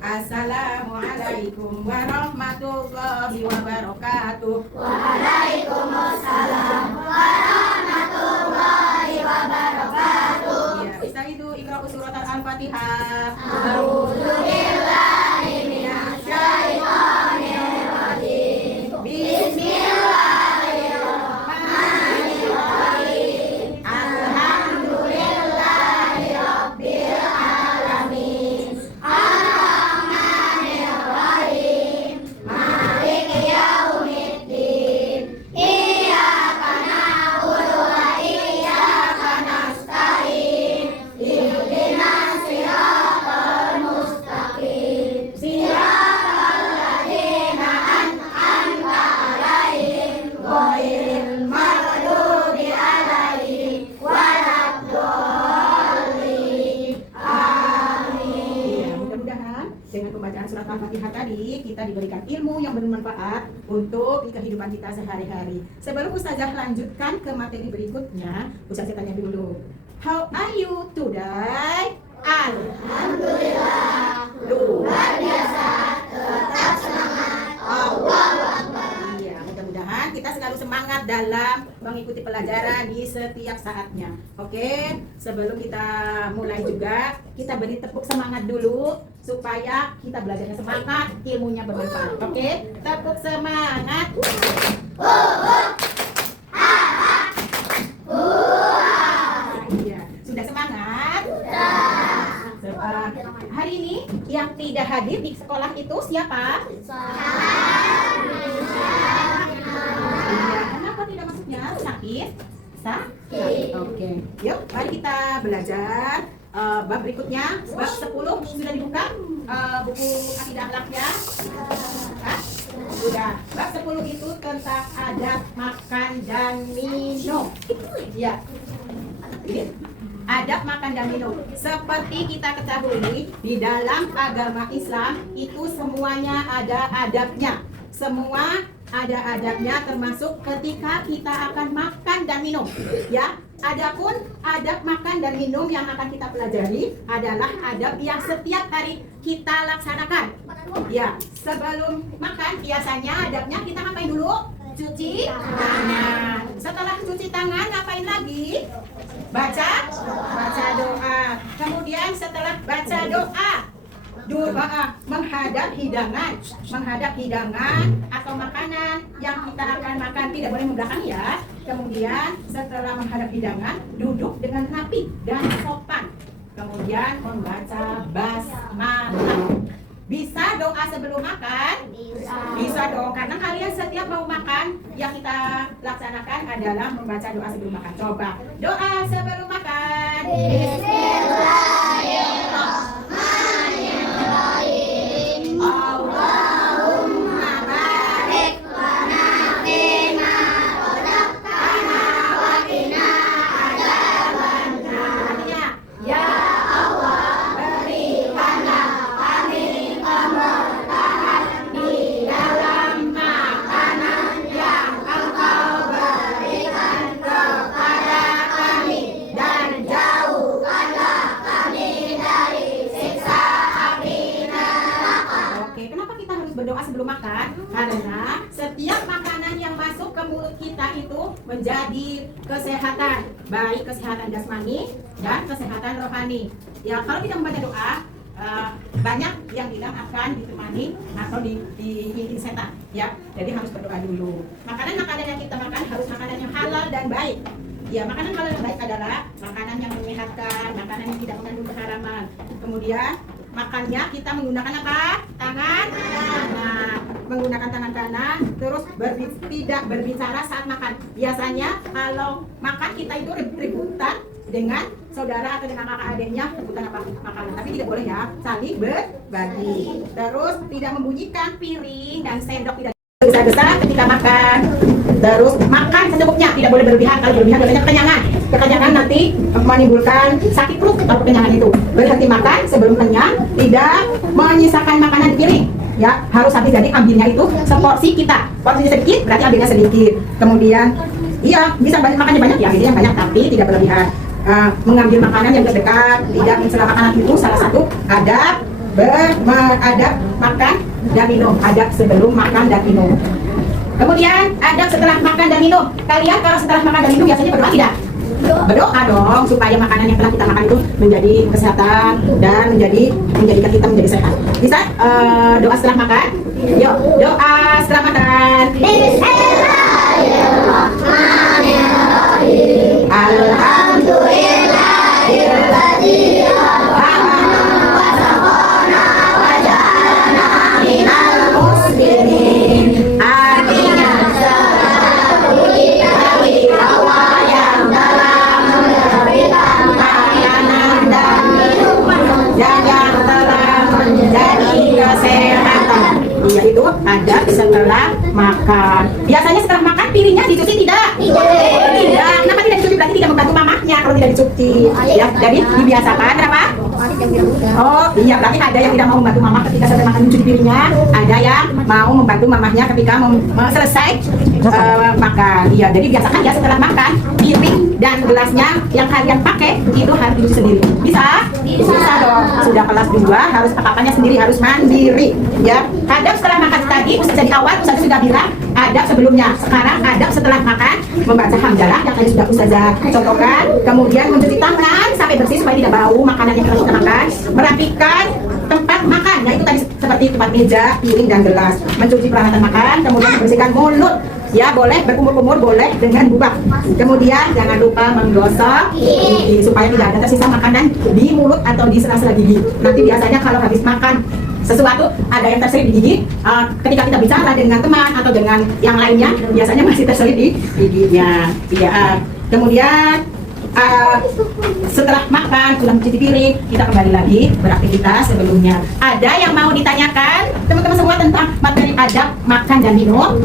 Assalamualaikum warahmatullahi wabarakatuh. Waalaikumsalam warahmatullahi wabarakatuh. Ya, istaizu iqra'u surat al-Fatihah. A'udzubillahi minasyaitonir rajim. Bismillahirrahmanirrahim. Alhamdulillahi rabbil alamin. Ar-Rahmanir Rahim. Maliki yaumiddin. Iyyaka na'budu wa iyyaka nasta'in. Ihdinas siratal mustaqim. Siratal ladzina an'amta 'alaihim ghairil maghdubi 'alaihim waladdallin. Amin. Ya, mudah-mudahan dengan pembacaan surat Al-Fatihah tadi kita diberikan ilmu yang bermanfaat untuk di kehidupan kita sehari-hari. Sebelum Ustazah lanjutkan ke materi berikutnya, Ustazah tanya dulu. How are you today? Alhamdulillah. Luar biasa. Tetap semangat. Allahu Akbar. Iya, mudah-mudahan kita selalu semangat dalam mengikuti pelajaran di setiap saatnya. Oke, sebelum kita mulai juga, kita beri tepuk semangat dulu supaya kita belajarnya semangat, ilmunya bermanfaat. Oke, tepuk semangat. Iya, sudah semangat? Hari ini yang tidak hadir di sekolah itu siapa? Iya, kenapa tidak masuknya? Sakit? Sakit. Oke. Yuk, mari kita belajar bab berikutnya. Bab 10 sudah dibuka buku akidah akhlaknya? Hah? Sudah. Bab 10 itu tentang adab makan dan minum. Ya. Adab makan dan minum. Seperti kita ketahui, di dalam agama Islam itu semuanya ada adabnya. Semua ada adabnya, termasuk ketika kita akan makan dan minum. Ya, adapun adab makan dan minum yang akan kita pelajari adalah adab yang setiap hari kita laksanakan. Ya, sebelum makan biasanya adabnya kita ngapain dulu? Cuci tangan. Setelah cuci tangan ngapain lagi? Baca doa. Kemudian setelah baca doa menghadap hidangan atau makanan yang kita akan makan, tidak boleh membelakangi ya. Kemudian setelah menghadap hidangan, duduk dengan rapi dan sopan. Kemudian membaca basmalah. Bisa doa sebelum makan? Bisa dong, karena kalian setiap mau makan yang kita laksanakan adalah membaca doa sebelum makan. Coba doa sebelum makan. Bismillahirrahmanirrahim. Allahumma barik lana fima razaqtana wa qina adzabannar. Ya Allah, berikanlah kami keberkahan di dalam makanan yang Engkau berikan kepada kami, dan jauhkanlah kami dari siksa api neraka. Oke, kenapa kita harus berdoa sebelum makan? Karena setiap makanan yang masuk ke mulut kita itu menjadi kesehatan, baik kesehatan jasmani dan kesehatan rohani. Ya, kalau tidak membaca doa, banyak yang bilang akan ditemani atau diingin setan. Ya, jadi harus berdoa dulu. Makanan-makanan yang kita makan harus makanan yang halal dan baik. Ya, makanan halal yang baik adalah makanan yang menyehatkan, makanan yang tidak mengandung keharaman. Kemudian makannya kita menggunakan apa? Tangan kanan. Menggunakan tangan kanan, terus tidak berbicara saat makan. Biasanya kalau makan kita itu rebutan dengan saudara atau dengan kakak adiknya, rebutan apa makanan. Tapi tidak boleh ya, saling berbagi. Terus tidak membunyikan piring dan sendok, tidak besar-besar ketika makan. Terus makan secukupnya, tidak boleh berlebihan. Kalau berlebihan biasanya kekenyangan. Kekenyangan nanti menimbulkan sakit perut kalau kekenyangan itu. Berhenti makan sebelum kenyang, tidak menyisakan makanan di piring. Ya, harus habis, jadi ambilnya itu seporsi kita. Porsinya sedikit, berarti ambilnya sedikit. Kemudian, iya bisa makannya banyak ya, yang banyak tapi tidak berlebihan. Mengambil makanan yang dekat, tidak mencela makanan itu salah satu adab Adab makan dan minum. Adab sebelum makan dan minum. Kemudian adab setelah makan dan minum. Kalian kalau setelah makan dan minum biasanya berdoa tidak? Berdoa dong supaya makanan yang telah kita makan itu menjadi kesehatan dan menjadikan kita menjadi sehat. Bisa doa setelah makan? Yuk, doa setelah makan. Bismillahirrahmanirrahim. Alhamdulillahirobbilalamin. Artinya yaitu adab setelah makan. Biasanya setelah makan piringnya dicuci tidak? Tidak. Kenapa tidak dicuci? Berarti tidak membantu mamahnya kalau tidak dicuci. Ya, jadi dibiasakan apa? Oh iya, berarti ada yang tidak mau membantu mamah ketika selesai makan mencuci piringnya. Ada yang mau membantu mamahnya ketika selesai makan. Iya, jadi biasakan ya setelah makan piring dan gelasnya yang kalian pakai itu harus dicuci sendiri. Bisa? Bisa dong. Sudah kelas 2 harus apa-apanya sendiri, harus mandiri. Ya. Adab setelah makan tadi, Ustazah di awal Ustazah sudah bilang adab sebelumnya. Sekarang adab setelah makan membaca hamdalah yang tadi sudah Ustazah contohkan. Kemudian mencuci tangan sampai bersih supaya tidak bau makanan yang telah kita makan. Merapikan tempat makan, yaitu tadi seperti tempat meja, piring dan gelas. Mencuci peralatan makan, kemudian membersihkan mulut. Ya, boleh berkumur-kumur, boleh dengan bubak. Kemudian jangan lupa menggosok gigi supaya tidak ada tersisa makanan di mulut atau di sela-sela gigi. Nanti biasanya kalau habis makan sesuatu ada yang terselip di gigi, ketika kita bicara dengan teman atau dengan yang lainnya biasanya masih terselip di giginya. Iya. Kemudian setelah makan sudah mencuci piring, kita kembali lagi beraktivitas sebelumnya. Ada yang mau ditanyakan teman-teman semua tentang materi adab makan dan minum?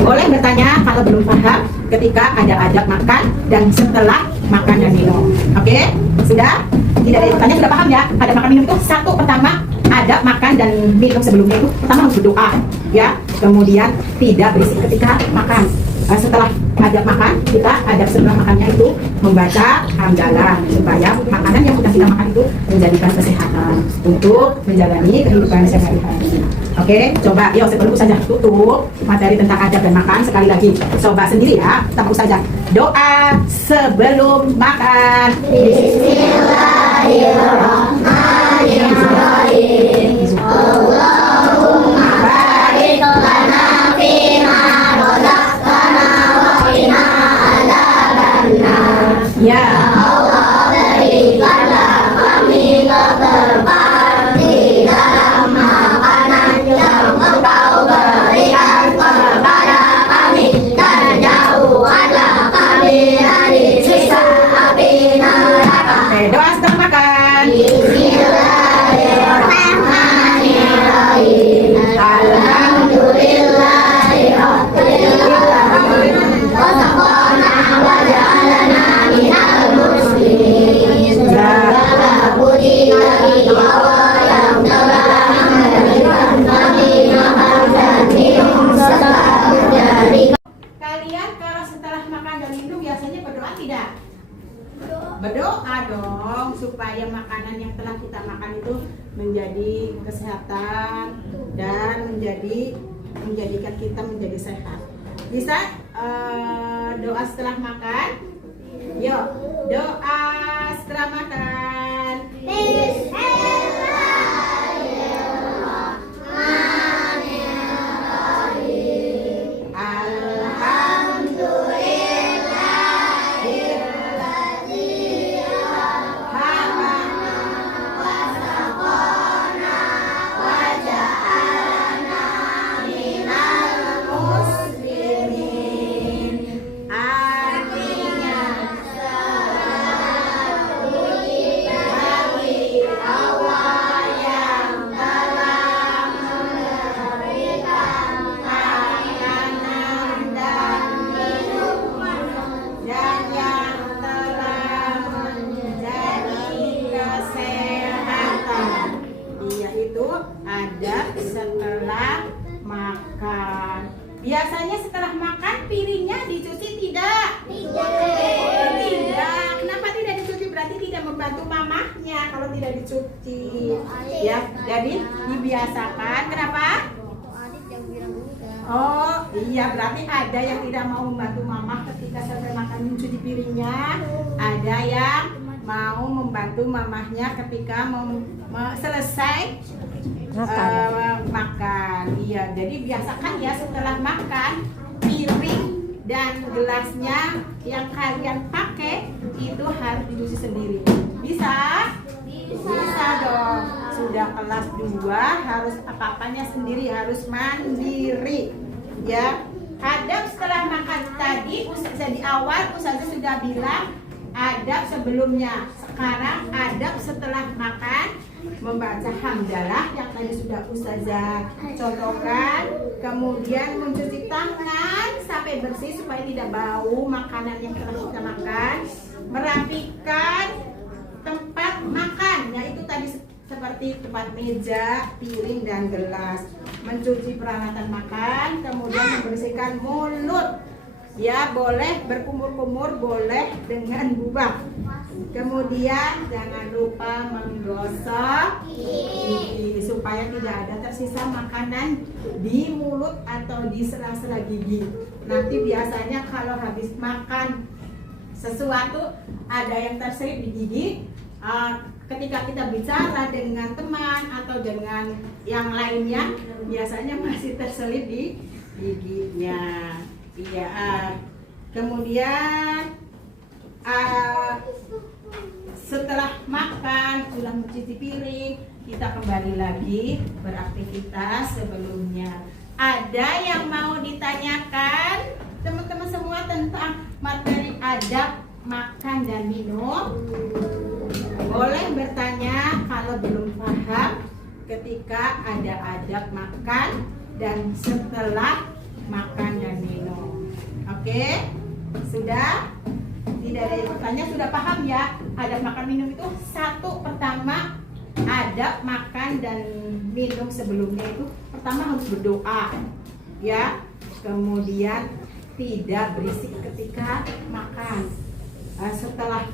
Boleh bertanya kalau belum paham ketika ada adab makan dan setelah makan dan minum. Oke? Sudah? Tidak ada yang bertanya, sudah paham ya? Adab makan minum itu satu, pertama adab makan dan minum sebelumnya itu pertama harus berdoa, ya. Kemudian tidak berisik ketika makan. Setelah adab makan, kita adab setelah makannya itu membaca hamdalah supaya makanan yang sudah kita makan itu menjadikan kesehatan untuk menjalani kehidupan sehari-hari. Oke, coba yuk sebelum Ustazah tutup materi tentang adab dan makan sekali lagi. Coba sendiri ya, sama Ustazah. Doa sebelum makan. Bismillahirrahmanirrahim. Allahumma barik lana fima razaqtana wa qina adzabannar. Ya Allah, berikanlah kami keberkahan di dalam makanan yang Engkau berikan kepada kami, dan jauhkanlah kami dari siksa api neraka. Doa setelah makan. Bismillahirrahmanirrahim. Alhamdulillahirobbilalamin. Wasaqana wa ja'alana minal muslimin. Segala puji bagi Allah yang telah memberikan kami makan dan minum serta menjadikan. Kalian kalau setelah makan dan minum biasanya berdoa tidak? Berdoa dong supaya makanan yang telah kita makan itu menjadi kesehatan dan menjadikan kita menjadi sehat. Bisa doa setelah makan? Yuk, doa setelah makan. Bismillahirrahmanirrahim. Adab setelah makan. Biasanya setelah makan piringnya dicuci tidak? Tidak. Kenapa tidak dicuci? Berarti tidak membantu mamahnya kalau tidak dicuci. Ya, jadi dibiasakan. Kenapa? Oh iya, berarti ada yang tidak mau membantu mama ketika selesai makan mencuci piringnya. Ada yang mau membantu mamahnya ketika selesai makan. Iya, jadi biasakan ya setelah makan piring dan gelasnya yang kalian pakai itu harus dicuci sendiri. Bisa? Bisa dong. Sudah kelas 2 harus apa-apanya sendiri, harus mandiri. Ya. Adab setelah makan tadi di awal Ustazah sudah bilang adab sebelumnya. Sekarang adab setelah makan membaca hamdalah yang tadi sudah Ustazah contohkan, kemudian mencuci tangan sampai bersih supaya tidak bau makanan yang telah kita makan, merapikan tempat makan, yaitu tadi seperti tempat meja, piring dan gelas, mencuci peralatan makan, kemudian membersihkan mulut. Ya, boleh berkumur-kumur, boleh dengan bubak. Kemudian jangan lupa menggosok gigi supaya tidak ada tersisa makanan di mulut atau di sela-sela gigi. Nanti biasanya kalau habis makan sesuatu ada yang terselip di gigi, ketika kita bicara dengan teman atau dengan yang lainnya biasanya masih terselip di giginya. Iya. Kemudian setelah makan sudah mencuci piring, kita kembali lagi beraktivitas sebelumnya. Ada yang mau ditanyakan teman-teman semua tentang materi adab makan dan minum? Boleh bertanya kalau belum paham ketika ada adab makan dan setelah makan dan minum. Oke? Sudah? Tidak ada yang bertanya, sudah paham ya? Adab makan minum itu satu, pertama adab makan dan minum sebelumnya itu pertama harus berdoa, ya. Kemudian tidak berisik ketika makan. Setelah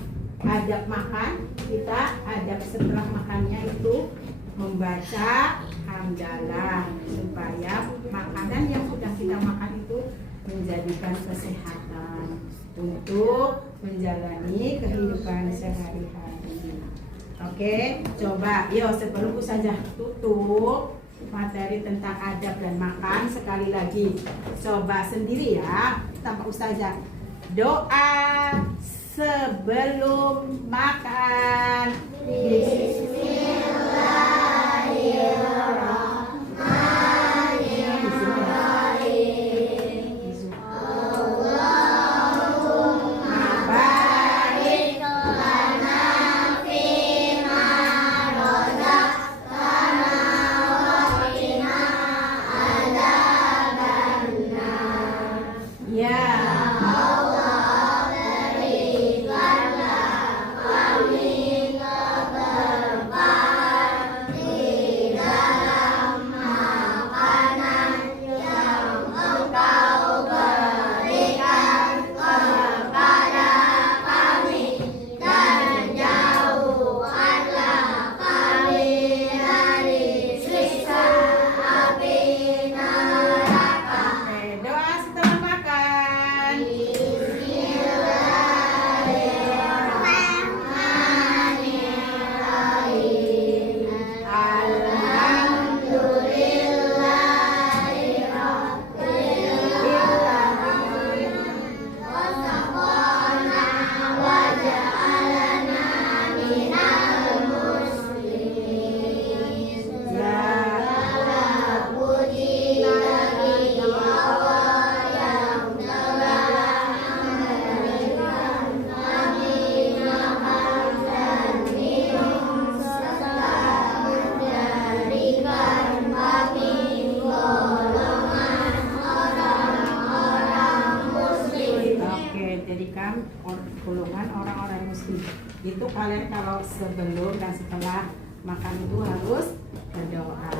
adab makan, kita adab setelah makannya itu membaca hamdalah supaya makanan yang sudah kita makan itu menjadikan kesehatan untuk menjalani kehidupan sehari-hari. Oke, coba yuk sebelum Ustazah tutup materi tentang adab dan makan, sekali lagi coba sendiri ya tanpa Ustazah. Doa sebelum makan. Jadikan golongan orang-orang muslim. Itu kalian kalau sebelum dan setelah makan itu harus berdoa.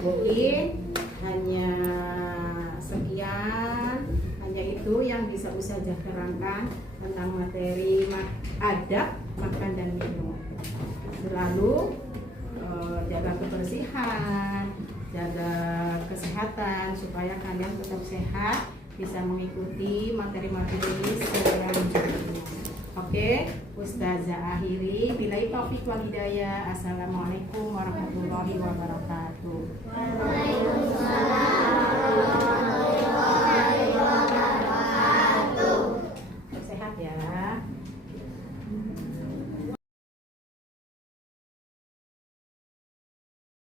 Mungkin hanya sekian, hanya itu yang bisa Ustazah terangkan tentang materi adab makan dan minum. Selalu jaga kebersihan, jaga kesehatan supaya kalian tetap sehat, bisa mengikuti materi-materi ini secara lanjutnya. Oke, Ustazah akhiri. Billahi taufiq wal hidayah. Assalamualaikum warahmatullahi wabarakatuh.